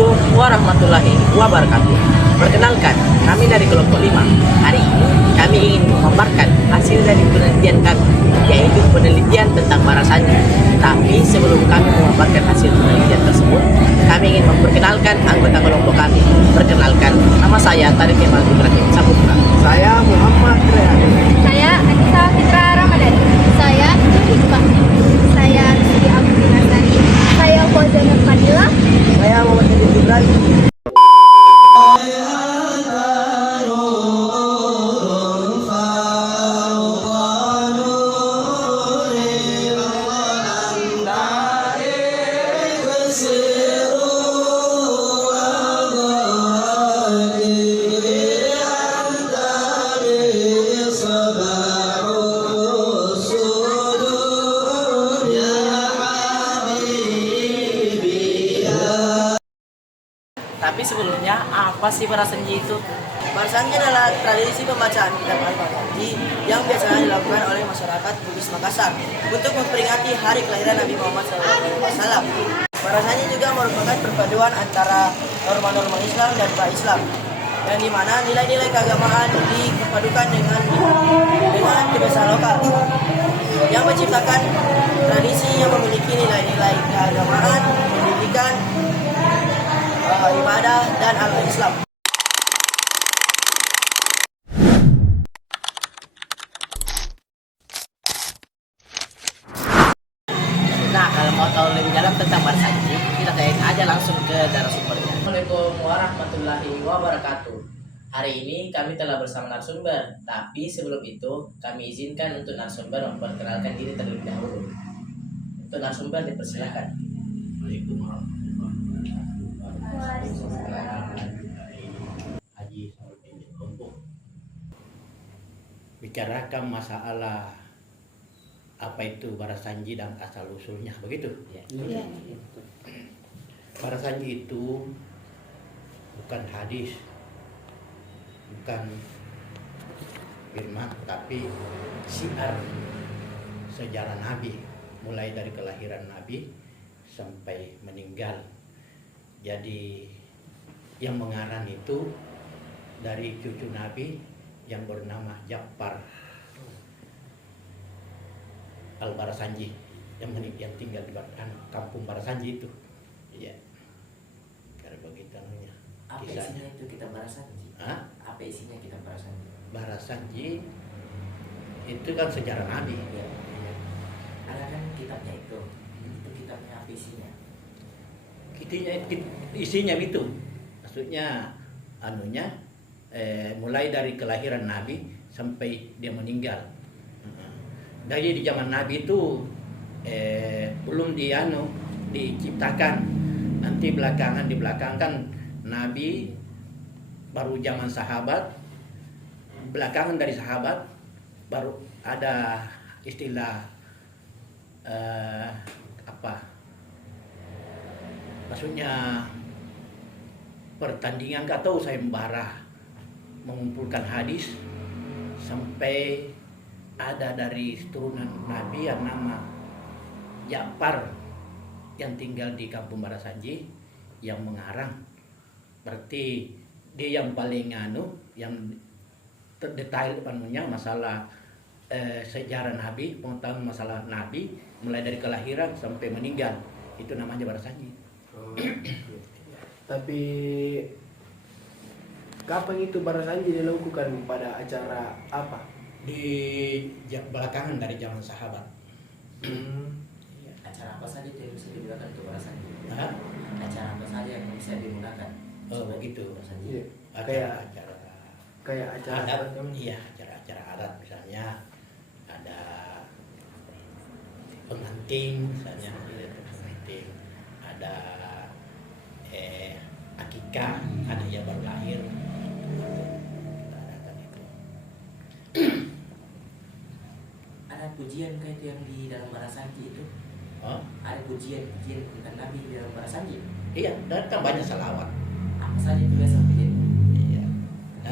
Assalamualaikum warahmatullahi wabarakatuh. Perkenalkan, kami dari kelompok 5. Hari ini kami ingin memaparkan hasil dari penelitian kami, yaitu penelitian tentang barasanji. Tapi sebelum kami memaparkan hasil penelitian tersebut, kami ingin memperkenalkan anggota kelompok kami. Perkenalkan, nama saya Tarik Kemal Ibrahim Saputra. Saya Muhammad Rehan. Saya Anissa Fitra Ramadan. Saya Hikmah. Saya Siti Abdi Nasari. Saya Fauzan Fadila. Saya Muhammad Ibrahim. Tapi sebelumnya, apa sih barasanji itu? Barasanji adalah tradisi pembacaan kitab Al-Barasanji yang biasanya dilakukan oleh masyarakat Bugis Makassar untuk memperingati hari kelahiran Nabi Muhammad SAW. Barasanji juga merupakan perpaduan antara norma-norma Islam dan pra-Islam, yang dimana nilai-nilai keagamaan dipadukan dengan kebiasaan lokal, yang menciptakan tradisi yang memiliki nilai-nilai keagamaan, pendidikan, ibadah, dan al-Islam. Nah, kalau mau tahu lebih dalam tentang barasanji, kita tanyain aja langsung ke narasumbernya. Assalamualaikum warahmatullahi wabarakatuh. Hari ini kami telah bersama narasumber, tapi sebelum itu kami izinkan untuk narasumber memperkenalkan diri terlebih dahulu. Untuk narasumber dipersilakan. Haji Saudin Kelompok bicarakan masalah apa itu barasanji dan asal usulnya, begitu? Iya. Barasanji itu bukan hadis, bukan firman, tapi syiar sejarah Nabi, mulai dari kelahiran Nabi sampai meninggal. Jadi yang mengarang itu dari cucu Nabi yang bernama Ja'far Al-Barasanji yang tinggal di kampung Barasanji itu. Iya. Karena begitu namanya. Apa isinya itu kitab Barasanji? Hah? Apa isinya kitab Barasanji? Barasanji itu kan sejarah Nabi. Ya. Ada kan kitabnya itu. Itu kitabnya apa isinya? Isinya itu, maksudnya mulai dari kelahiran Nabi sampai dia meninggal. Dari di zaman Nabi itu belum diciptakan. Nanti di belakang kan Nabi baru zaman sahabat, belakangan dari sahabat baru ada istilah maksudnya pertandingan, gak tahu saya mengumpulkan hadis sampai ada dari keturunan Nabi yang nama Ja'far yang tinggal di kampung Barasanji yang mengarang. Berarti dia yang paling yang terdetail masalah sejarah Nabi, pengetahuan masalah Nabi mulai dari kelahiran sampai meninggal, itu namanya Barasanji. Tapi kapan itu barasanji dilakukan, pada acara apa? Di belakangan dari zaman sahabat. Acara apa saja yang bisa digunakan untuk Barasanji? Hah? Acara apa saja yang bisa digunakan? Oh begitu. Barasanji. Iya. Kayak acara adat, apa? iya, acara-acara adat, misalnya ada pengantin, misalnya pengantin, ada akikah, anak yang baru lahir, kita adakan itu. Ada pujian kayak itu yang di dalam Barasanji itu? Oh? Ada pujian tentang Nabi di dalam Barasanji? Iya, dan kan banyak salawat. Apa saja itu biasa pujian? Iya.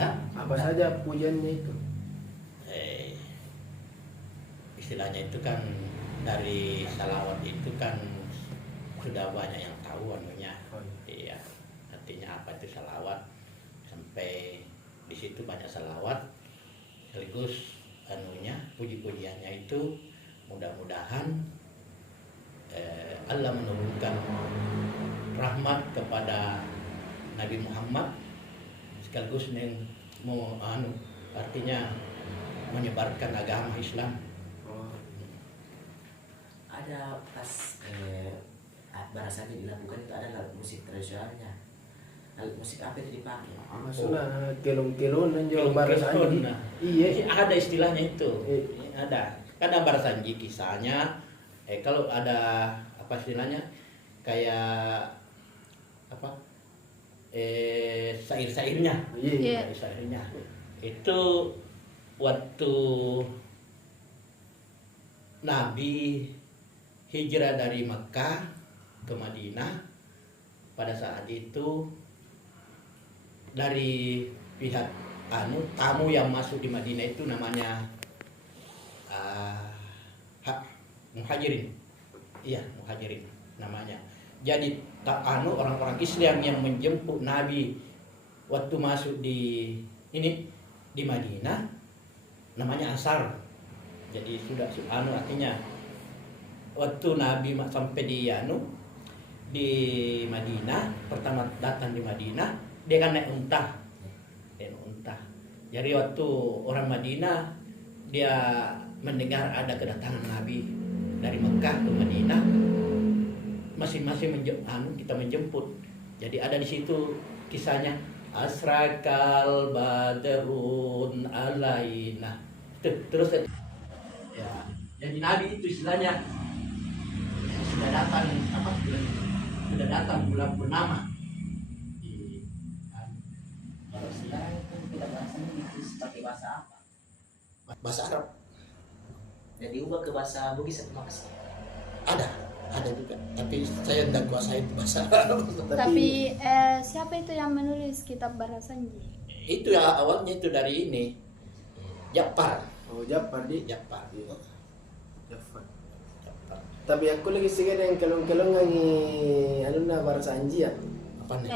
Hah? Apa saja pujiannya itu? Istilahnya itu kan dari salawat itu kan sudah banyak yang tahu anunya. Oh, Iya. artinya apa itu salawat, sampai di situ banyak salawat sekaligus puji-pujiannya itu mudah-mudahan Allah menurunkan rahmat kepada Nabi Muhammad sekaligus artinya menyebarkan agama Islam. Ada pas barasanji dilakukan itu ada alat musik tradisionalnya. Alat musik apa itu dipakai? Maksudnya kelong-kelong dan jual barasanji. Nah, Iya. ada istilahnya itu. Ada. Karena barasanji kisahnya kalau ada apa istilahnya kayak apa syair-syairnya. Iya. Syairnya itu waktu Nabi hijrah dari Mekah ke Madinah, pada saat itu dari pihak tamu yang masuk di Madinah itu namanya muhajirin. Iya, muhajirin namanya. Jadi orang-orang Islam yang menjemput Nabi waktu masuk di Madinah namanya Ansar. Jadi sudah artinya waktu Nabi sampai di Madinah, pertama datang di Madinah, dia kan naik unta. Jadi waktu orang Madinah dia mendengar ada kedatangan Nabi dari Mekah ke Madinah, masing-masing kita menjemput. Jadi ada di situ kisahnya asrakal badrun alaina. Terus ya, jadi Nabi itu istilahnya sudah datang bulan purnama. Kalau sekarang itu kita barasanji itu pakai bahasa apa? Bahasa Arab Dan diubah ke bahasa Bugis atau Makassar? ada juga, tapi saya tidak kuasai bahasa Arab. Tapi siapa itu yang menulis kitab barasanji? Itu ya awalnya itu dari Ja'far. Oh, Ja'far di. Ja'far. Ja'far. Tapi aku lagi sih yang kelong-kelong ngangi barasanji ya. Apa nih?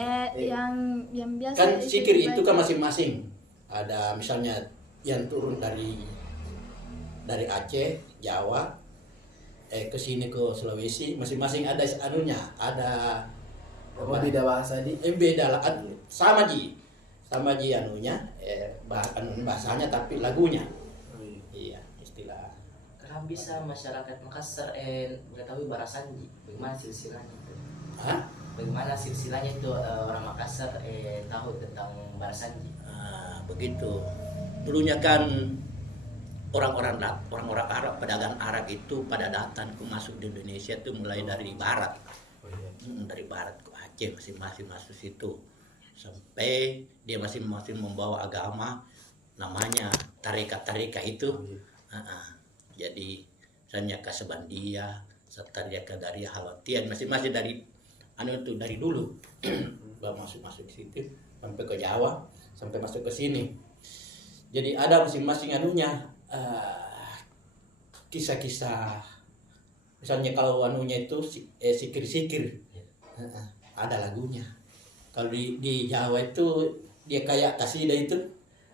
Yang biasa Kan zikir itu dibaca. kan masing-masing. Ada misalnya yang turun dari Aceh, Jawa, ke sini ke Sulawesi, masing-masing ada ada Oh, beda bahasa di. beda lah, sama ji bahasanya tapi lagunya. Oh, iya. Iya, istilah. Kenapa bisa masyarakat Makassar mengetahui barasanji? Bagaimana silsilahnya itu? Hah? Bagaimana silsilahnya itu orang Makassar tahu tentang barasanji? Begitu. Dulunya kan orang-orang Arab, pedagang Arab itu pada datang ke masuk di Indonesia itu mulai dari barat. Oh, iya. Dari barat ke Aceh, masing-masing masuk situ. Sampai dia masing-masing membawa agama namanya tarika itu. Oh, iya. Jadi misalnya Kasabandia, Satarya Kadaria Halatian, masing-masing dari dari dulu masuk ke situ sampai ke Jawa, sampai masuk ke sini. Jadi ada masing-masing kisah-kisah. Misalnya kalau itu sikir-sikir, ada lagunya. Kalau di Jawa itu dia kayak kasidah itu,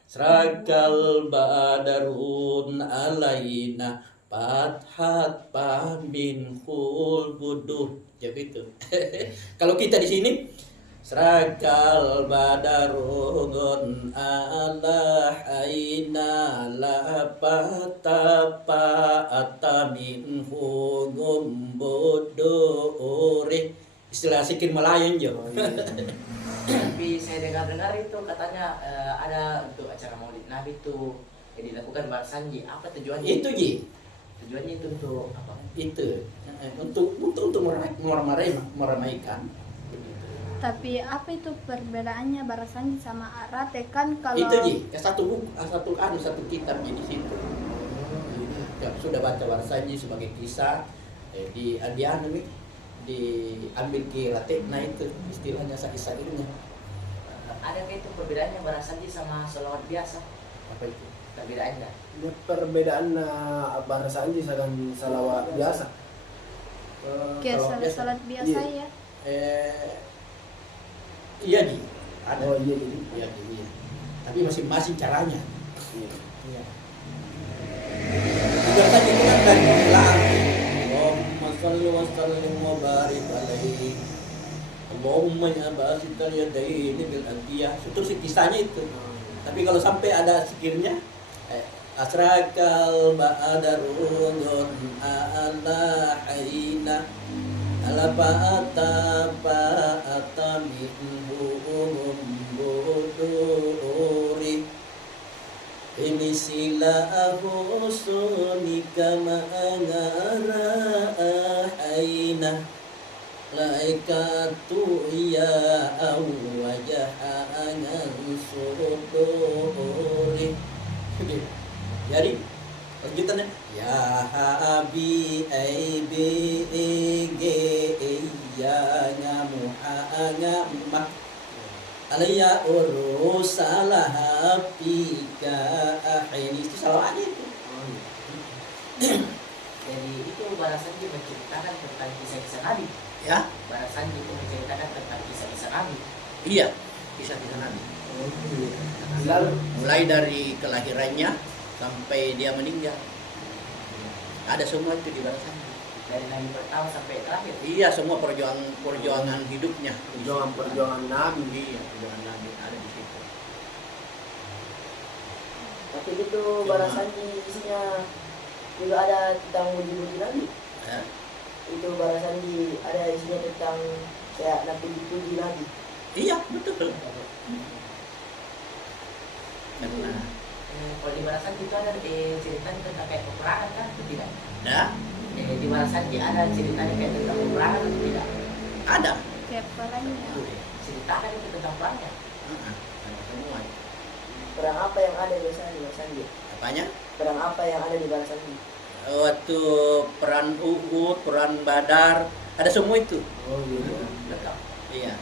Srakal badarun alaina Fathat pamin khul buduh, jadi itu. Kalau kita di sini, Srakal badarun alaina la patapa atamin hugum buduh. Istilah sikir Melayu jo. Tapi saya dengar-dengar itu katanya ada untuk acara Maulid Nabi itu dilakukan barasanji. Apa tujuannya? Itu ji. Tujuannya itu untuk apa? Itu untuk meramaikan. Tapi apa itu perbedaannya barasanji sama arate kan kalau Itu ji, satu kitab di situ. Ya, sudah baca barasanji sebagai kisah diambil kirate, nah itu istilahnya syairnya. Ada itu perbedaannya barasanji sama sholawat biasa? Apa itu? Perbedaannya? Ini perbedaan barasanji dengan salawat biasa. kayak Kalau biasa, salat biasa iya. ya. Iya Ji, ada. Oh iya jadi. Iya Ji, iya. Tapi masing-masing caranya. Iya. Iya. Juga tadi itu kan dari bilang, Allahumma salli wa sallim wa barik alaihi. Allahumma ya basital yadaini bil antiyah. Terus kisahnya itu. Tapi kalau sampai ada zikirnya, asrakal ba'adarun ala hayna ala fa'ata minhum buduri ini silahu sunika ma'angara hayna laikatu ya awajahangan suduri. Jadi lanjutannya ya habi aibi ge ya ngamu ngamah alaya urusalah pika ini itu salah aja itu. Jadi itu Barasanji menceritakan tentang kisah-kisah Nabi. Ya, Barasanji itu menceritakan tentang kisah-kisah Nabi. iya, kisah-kisah Nabi. Bilal Mulai dari kelahirannya sampai dia meninggal. Ada semua itu di Barasanji. Dari Nabi pertama sampai terakhir. Iya, semua perjuangan hidupnya. perjuangan Nabi. Iya, perjuangan Nabi ada di situ. Tapi itu Barasanji isinya juga ada tentang muji-muji Nabi. Ya. Itu Barasanji ada isinya tentang kayak Nabi dipuji Nabi. Iya, betul. Karena Kalau di Barasanji itu ada ceritanya tentang kayak peperangan kan? Atau tidak? ada, Di Barasanji ada ceritanya kayak tentang peperangan atau tidak? ada. Kayak perangnya. Ceritakan itu tentang perangnya. Ada semua. Perang apa yang ada biasanya di Barasanji? Apanya? Perang apa yang ada di Barasanji? Waktu peran Uhud, peran Badar, ada semua itu. Oh iya. Lengkap. Iya,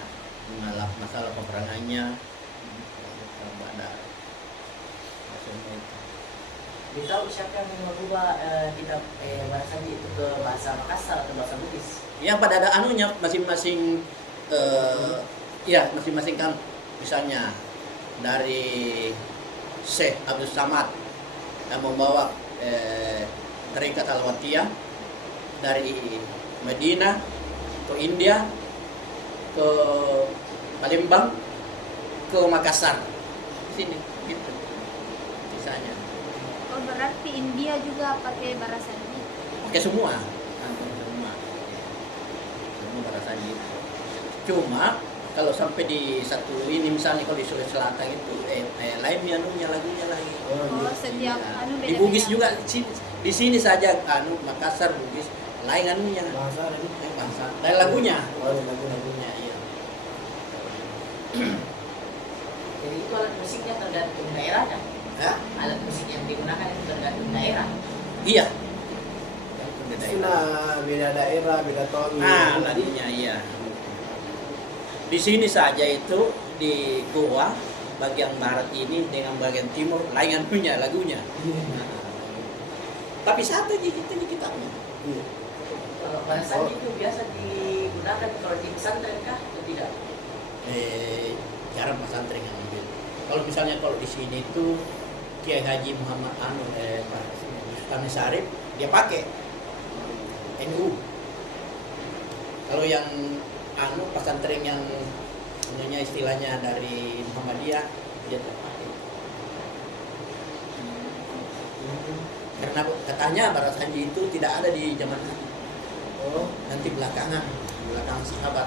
masalah peperangannya, peran Badar, ada semua itu. Ditahu siapa yang mengubah kitab Barasanji itu ke bahasa Makassar atau bahasa Bugis? Yang pada ada anunya masing-masing, ya masing-masing kan, misalnya dari Syekh Abdul Samad yang membawa Tarekat Al-Watiyah dari Madinah ke India, ke Palembang, ke Makassar, sini gitu kisahnya. Oh berarti India juga pakai Barasanji. Pakai semua, semua Barasanji. Cuma kalau sampai di satu ini misalnya kalau di Sulawesi Selatan itu lain anunya lagunya lagi. Oh setiap Iya. anu Di beda-beda. Bugis juga di sini saja Makassar Bugis lain anunya. Bahasa ada nih. Bahasa lain lagunya. Oh ada lagu-lagunya. Iya. Jadi itu alat musiknya tergantung daerahnya. Ya? Alat musik yang digunakan itu tergantung daerah. Iya. Nah, beda daerah, beda tone. Nah, lagunya iya. Di sini saja itu di Goa bagian barat ini dengan bagian timur lain anunya lagunya. Nah, tapi satu aja itu kita. Iya. Kalau Barasanji itu biasa digunakan kalau di pesantren kah atau tidak? Jarang pesantren yang ambil. Kalau misalnya kalau di sini itu Kiai Haji Muhammad Sultan Syarif dia pakai NU. Kalau yang pesantren yang punya istilahnya dari Muhammadiyah dia tidak pakai. Karena katanya Barasanji itu tidak ada di zaman Nabi. Oh, Nanti belakang sahabat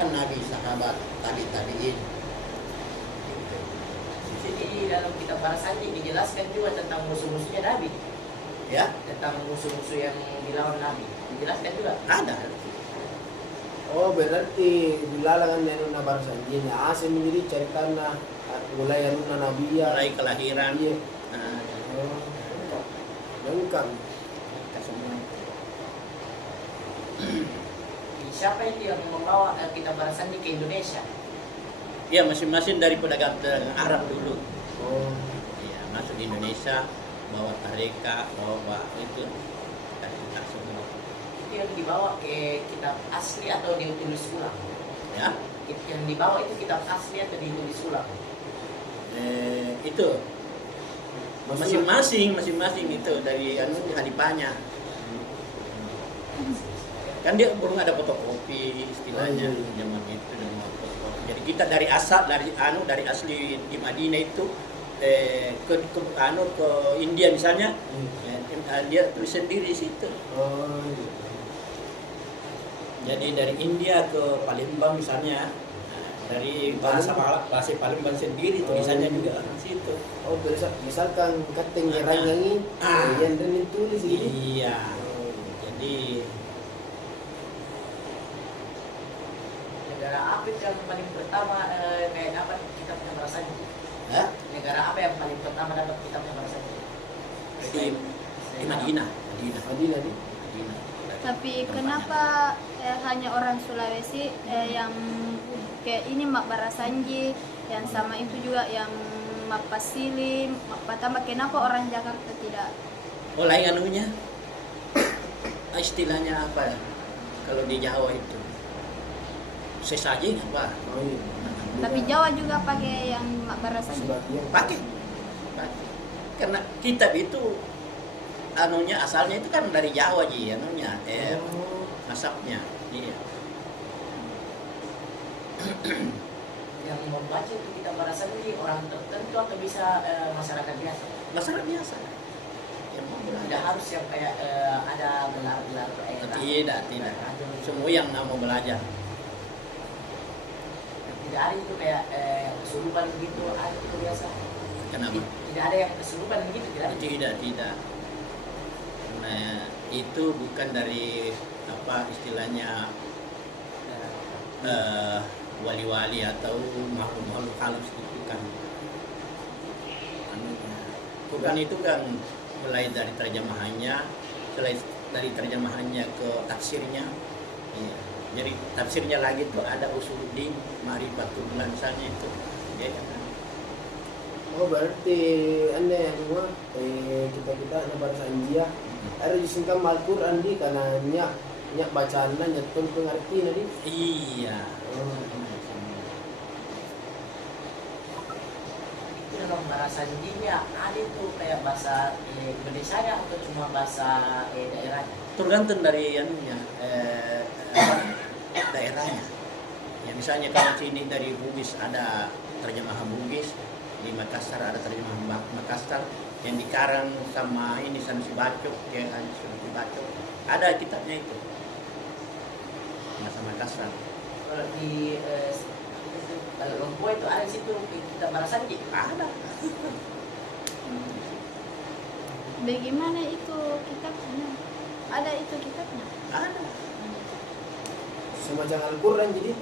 kan Nabi sahabat tabiin. Di sini dalam kitab Barasanji dijelaskan juga tentang musuh-musuhnya Nabi, Ya, tentang musuh-musuh yang dilawan Nabi. Dijelaskan juga. ada. oh berarti bilalangan yang Barasanji nya asal menjadi cerita mulai anu Nabiya. Mulai kelahiran. Iya. Nah, Oh, lengkap. kita semua. Siapa itu yang membawa kitab Barasanji ke Indonesia? Ya, masing-masing dari pedagang Arab dulu. Oh, Ya, masuk di Indonesia, bawa tareka, bawa itu. Kita semua. Itu yang dibawa ke kitab asli atau ditulis ulang? Ya, yang dibawa itu kitab asli atau ditulis ulang? Itu masing-masing itu dari hadipannya. Kan dia belum ada fotokopi istilahnya zaman itu. Jadi kita dari asli di Madinah itu ke India misalnya, dia tulis sendiri di situ. Jadi dari India ke Palembang misalnya, dari bahasa Palembang sendiri tulisannya juga di situ. Oh, misalkan kateng rangangi, yang dan tulis ini. Iya. Jadi Negara apa yang paling pertama kayak dapat kitabnya Barasanji? Negara apa yang paling pertama dapat kitabnya Barasanji? di Madinah. Madinah nih. Tapi kenapa hanya orang Sulawesi yang kayak ini Mak Barasanji, yang sama itu juga yang Mak Pasilim, Mak Patama, kenapa orang Jakarta tidak? Oh, lain anunya. Istilahnya apa ya? Kalau di Jawa itu sesajing apa? Oh, iya. Tapi Jawa juga pakai yang Mak Barasanji. Sebagian. Pakai. Karena kitab itu anunya asalnya itu kan dari Jawa anunya, nasabnya. Iya. Yang membaca itu kitab Barasanji orang tertentu atau bisa masyarakat biasa? Masyarakat biasa. Yang mau Tidak belajar. harus yang kayak ada gelar-gelar daerah. Tidak. Semua yang mau belajar. Tidak ada itu kayak kesurupan gitu, ada itu biasa. Kenapa? Tidak ada yang kesurupan gitu, tidak? Tidak. Nah, itu bukan dari apa istilahnya wali-wali atau makhluk-makhluk halus itu kan. Bukan itu kan mulai dari terjemahannya, dari terjemahannya ke tafsirnya. Iya. Jadi tafsirnya lagi tuh ada Usuluddin Ma'rifatul misalnya itu. Ya, kan? Oh, berarti anda yang semua kita anak Barasanji ya. Ada disingkam Al-Quran di karena nyak bacaan nyak pengerti nadi. Iya. Itu dalam Barasanjinya ada itu kayak bahasa Indonesianya atau cuma bahasa daerahnya? Tergantung dari anunya, daerahnya. Ya, misalnya kalau sini dari Bugis ada terjemahan Bugis, di Makassar ada terjemahan Makassar, yang dikarang sama ini Sanusi Bacok, ya Sanusi Bacok. Ada kitabnya itu. Bahasa Makassar. Kalau di Lombok itu ada di situ kitab Barasanji? Ada. Bagaimana itu kitabnya? Ada itu kitabnya? Ada. Semacam Al-Quran jadi.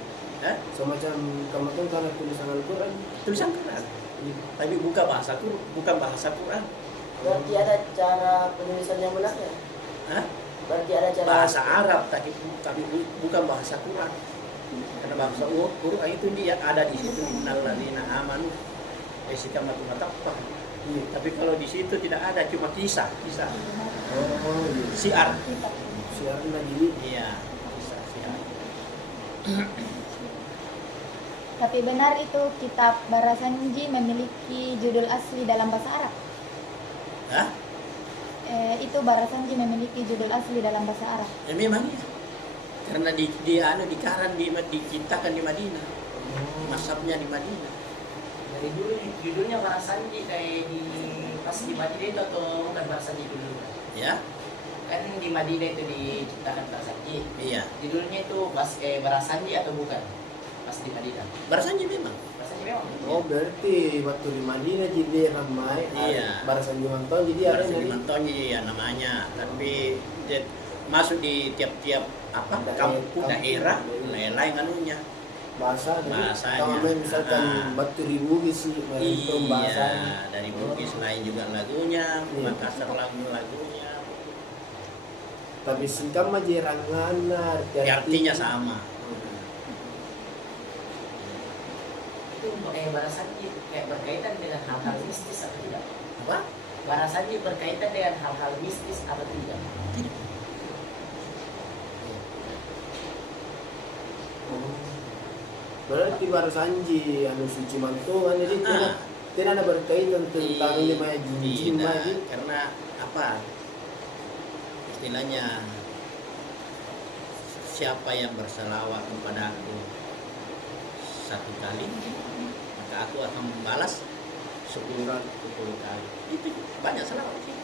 Semacam kamu tahu karena tulisan Al-Quran. Tulisan Quran. Tapi bukan bahasa Quran. Berarti ada cara penulisan yang benarnya? Hah? Berarti ada cara Bahasa Arab tapi bukan bahasa Quran. Karena bahasa Quran itu dia ada di situ innal ladzina amanu istiqamatu mataqwa. Tapi kalau di situ tidak ada, cuma kisah. Oh, iya. Siar. Siarna jadi. Iya, kisah siar. Tapi benar itu kitab Barasanji memiliki judul asli dalam bahasa Arab? Hah? Itu Barasanji memiliki judul asli dalam bahasa Arab? Ya memang ya. Karena dikarang diciptakan di Madinah. Masabnya di Madinah. Dari dulu judulnya Barasanji kayak pas di Madinah itu atau bukan Barasanji dulu? Ya? Kan di Madinah itu diciptakan Barasanji. Iya. Judulnya itu Barasanji atau bukan? Pas di Madinah. Barasanji memang. Barasanji memang. Oh, berarti waktu di Madinah jadi ramai. Iya. Barasanji Mantau jadi ada Barasanji jadi. Mantoni ya namanya. Tapi masuk di tiap-tiap kampung daerah lain anunya. Bahasanya. Bahasanya. Kalau misalkan batu ribu sih, Iya, bahasanya. dari Bugis lain juga lagunya, Iya. Makassar lagunya. Tapi singkam aja rangana. Artinya sama. Itu Barasanji kayak berkaitan dengan hal-hal mistis atau tidak? Apa? Barasanji berkaitan dengan hal-hal mistis atau tidak? Tidak. Berarti barasanji anu suci mantungan jadi tidak ada berkaitan tentang lima jin lagi. Karena apa? Istilahnya siapa yang berselawat kepada aku 1 kali, maka aku akan membalas 10 kali. Itu banyak selawat sih.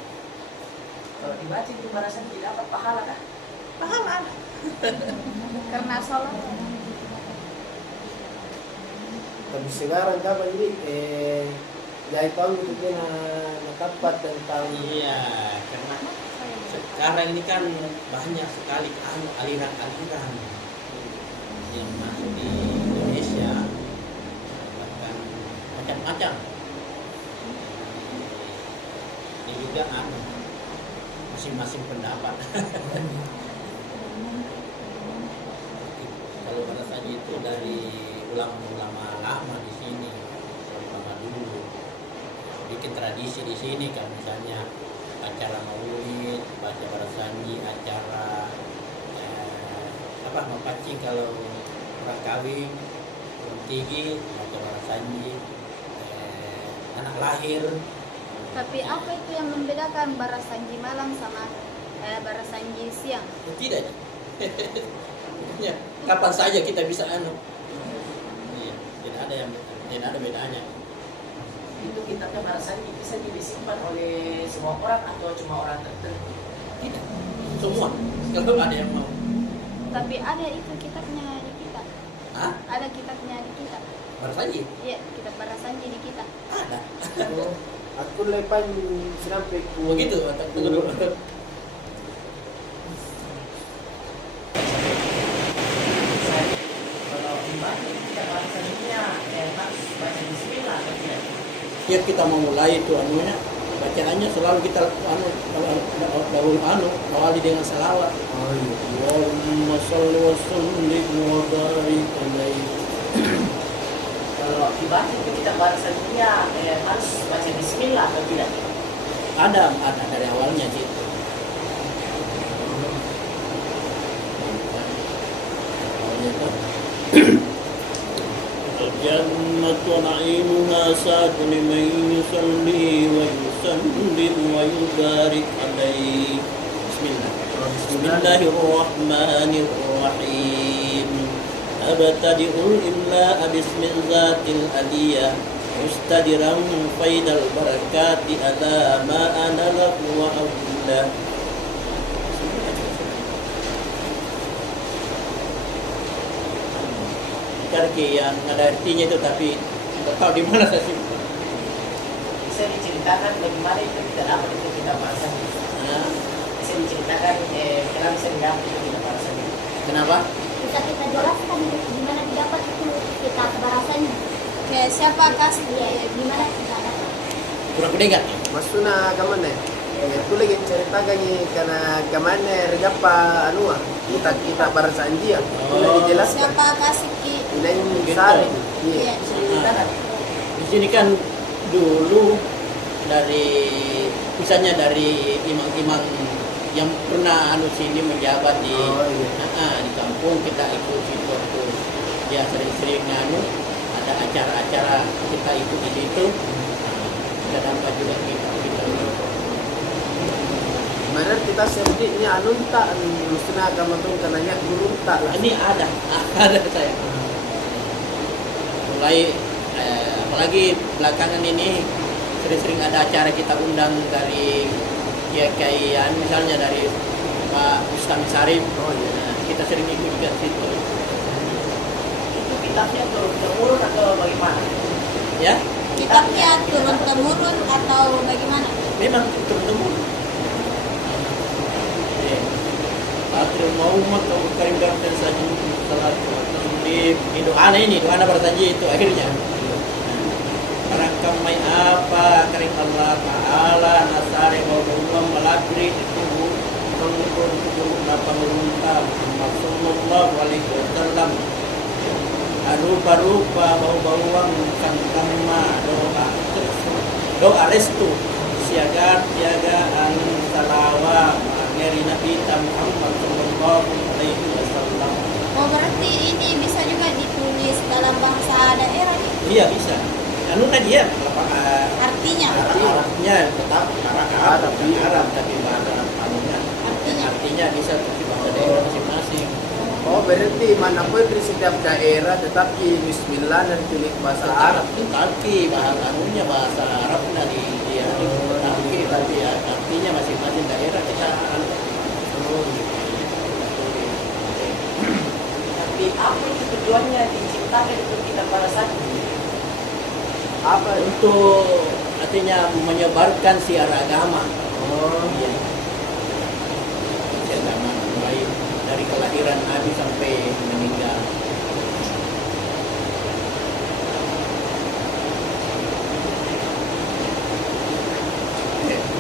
Kalau dibaca itu barasan tidak dapat pahala kah? Pahala. Karena sholat. Tapi sekarang kapan ini jahit tahun itu tepat tentang Iya, karena sekarang ini kan banyak sekali aliran-aliran yang masuk di Indonesia, bahkan macam-macam. Ini juga masing-masing pendapat. Kalau barasanji itu dari ulama-ulama lama di sini, ulama dulu bikin tradisi di sini kan, misalnya acara maulid, baca barasanji, acara mapancing kalau orang kawin, orang tinggi, baca barasanji, anak lahir. Tapi apa itu yang membedakan barasanji malam sama barasanji siang? Tidak. Ya, kapan saja kita bisa Iya, tidak ada bedanya. Itu kitabnya barasanji bisa disimpan oleh semua orang atau cuma orang tertentu? Tidak. Semua. Kalau ada yang mau. Tapi ada itu kitabnya di kita. Hah? Ada kitabnya di kita. Barasanji? Iya, kitab barasanji di kita. Ada. aku lepan sampai ku Begitu, tunggu dulu. Kalau dibaca kitab barasanjinya harus baca bismillah atau tidak? Tiap kita mau mulai itu bacaannya selalu kita awali dengan salawat. Allahumma shalli wa sallim wa barik alaihi. Kalau dibaca itu kitab barasanjinya harus baca bismillah atau tidak? Ada dari awalnya gitu. الجنة نعيمها سعد لمن يصلي ويسلم ويبارك عليه. بسم الله الرحمن الرحيم. أبتدئ الإملاء باسم الذات العلية مستدرا فيض البركات على ما أنا له وأولى. Karki yang ada artinya itu, tapi tidak tahu di mana saya sih. Bisa diceritakan bagaimana itu tidak dapat itu kitab barasanji? Bisa diceritakan kenapa bisa didapat itu kitab barasanji? Kenapa? Bisa kita jelaskan di mana didapat itu kitab barasanji? Kayak siapa kasih? Di mana kita dapat? Kurang kedengar. masuna kamane itu lagi cerita gini karena kamane regapa kita barasanji ya itu lagi jelaskan Siapa kasih ki? ini Gitu. sari Iya. Bisa diceritakan? Di sini kan dulu misalnya dari imam-imam yang pernah sini menjabat di di kampung, kita ikut situ waktu dia sering-sering ada acara-acara kita ikut di situ. Kita dapat juga kita. mana kita sediknya tak musna kama tuh kananya guru tak lah Ini ada saya. Mulai apalagi belakangan ini sering-sering ada acara kita undang dari kiai misalnya dari Pak Ustaz Sarif. Kita sering ikut juga di situ. Itu kitabnya turun atau bagaimana? Ya, Kitabnya turun temurun atau bagaimana? memang turun-temurun. Akhirul Muhammad kaum karim dan saja salat ini doa barasanji itu akhirnya. Barangkali apa karim Allah Taala nasare Allah melagri itu untuk lapangulunta Muhammad sallallahu alaihi wasallam. Rupa-rupa bau-bauang kama doa restu siagaan salawat dari Nabi Muhammad sallallahu alaihi wasallam. Oh, berarti ini bisa juga ditulis dalam Iya bisa. Anu dia Artinya Arabnya tetap Arab tapi bahasa anunya artinya bisa tapi bahasa daerah masing-masing. Oh berarti manapun di setiap daerah tetap di Bismillah dan tulis bahasa Arab. Tapi bahasa anunya bahasa Arab dari dia tapi ya, artinya masing-masing daerah kita Tapi apa itu tujuannya diciptakan untuk kita para santri? Apa? untuk artinya menyebarkan siar agama. Oh Iya. Siar agama mulai dari kelahiran Nabi sampai meninggal.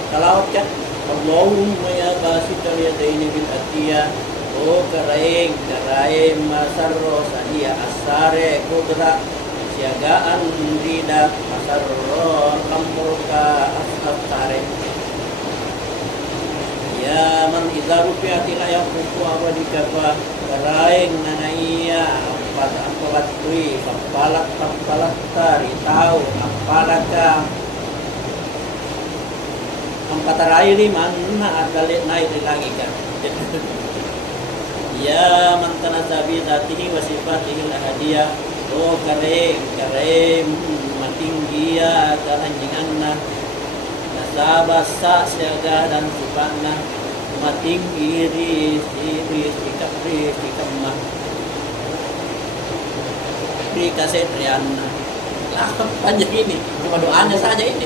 Salawat kan Allahumma ya basital yadaini bil atiyah. Oh karaing masarro sadia asare kudra siagaan lidak masarro kamurka asatare ya man idza rufi'atil ayaqutu abadika fa karaing nanaiya empat kui kapalak tari tahu apalaka empat raili mana adalit naik lagi kan. Ya man tanasabi zatihi wa sifatihi al-hadiyah. Oh kare matinggiya kaanjinganna nasaba sa siaga dan sifatna matinggi ri sikapmah di kaset rianna lah panjang ini cuma doanya saja ini.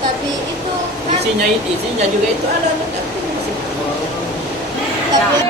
Tapi itu kan Isinya juga itu ada tapi masih tapi